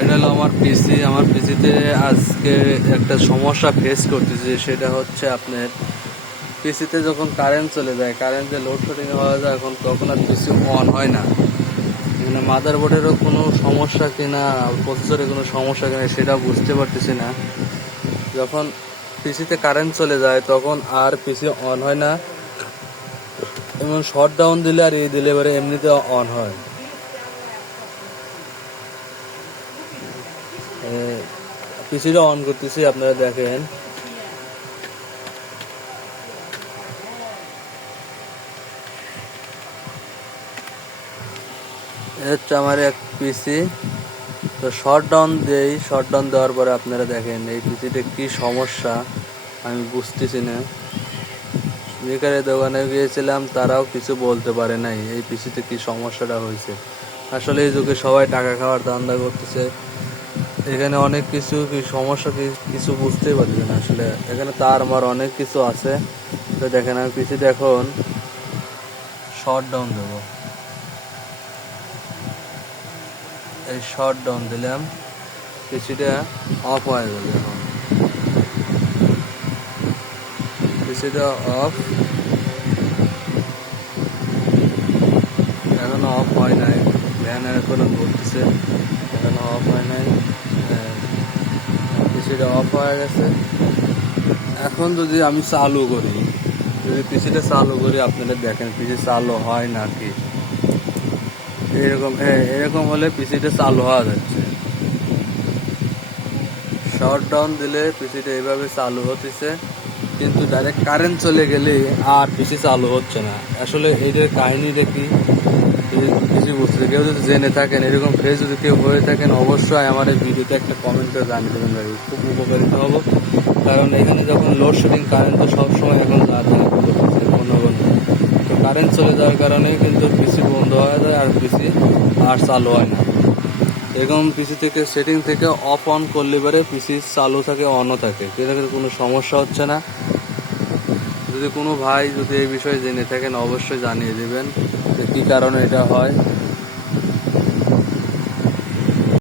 এটা হলো আমার পিসিতে আজকে একটা সমস্যা ফেস করতেছি। সেটা হচ্ছে আপনার পিসিতে যখন কারেন্ট চলে যায়, কারেন্টে লোডশেডিং হওয়া যায়, তখন আর পিসি অন হয় না। মানে মাদারবোর্ডেরও কোনো সমস্যা কিনা, প্রসেসরে কোনো সমস্যা কিনা সেটা বুঝতে পারতেছি না। যখন পিসিতে কারেন্ট চলে যায় তখন আর পিসি অন হয় না, এবং শট ডাউন দিলে আর এই দিলে এবারে এমনিতে অন হয়। পিসিটা অন করতেছি, আপনারা দেখেন। হচ্ছে আমার এক পিসি। তো শট ডাউন দেওয়ার পরে আপনারা দেখেন এই পিসিতে কি সমস্যা আমি বুঝতেছি না। মেকারের দোকানে গিয়েছিলাম, তারাও কিছু বলতে পারে নাই এই পিসিতে কি সমস্যাটা হয়েছে। আসলে এই যুগে সবাই টাকা খাওয়ার ধান্দা করতেছে, এখানে অনেক কিছু সমস্যা কিছু বুঝতেই পারছি না। আসলে এখানে তার আমার অনেক কিছু আছে। তো দেখেন আমি পিসিতে এখন শট ডাউন দেবো। এই শট ডাউন দিলাম, পিসিটা অফ হয়ে যাবে। এখন পিসিটা অফ, এখনো অফ হয় নাই। ফ্যান এখনো ঘুরতেছে, এখনো অফ হয় নাই। পিসিটা অফ হয়ে গেছে। এখন যদি আমি চালু করি, যদি পিসিটা চালু করি, আপনারা দেখেন পিসি চালু হয় নাকি। এরকম হলে পিসিটা চালু হওয়া যাচ্ছে। শট ডাউন দিলে পিসিটা এইভাবে চালু হতেছে, কিন্তু ডাইরেক্ট কারেন্ট চলে গেলে আর পিসি চালু হচ্ছে না। আসলে এইটার কাহিনীটা কি কিছু বুঝতে, কেউ যদি জেনে থাকেন, এরকম ফেস যদি কেউ হয়ে থাকেন, অবশ্যই আমার এই ভিডিওতে একটা কমেন্ট করে জানিয়ে দেবেন ভাই, খুব উপকারিত হব। কারণ এখানে যখন লোডশেডিং, কারেন্ট তো সবসময় এখন করতেছে ঘন ঘন। তো কারেন্ট চলে যাওয়ার কারণে কিন্তু পিসি বন্ধ হয়ে যায় আর পিসি আর চালু হয় না। এরকম পিসি থেকে সেটিং থেকে অফ অন করলে পরে পিসি চালু থাকে, অনও থাকে, সেটাতে কোনো সমস্যা হচ্ছে না। যদি কোনো ভাই যদি এই বিষয়ে জেনে থাকেন, অবশ্যই জানিয়ে দেবেন যে কী কারণে এটা হয়।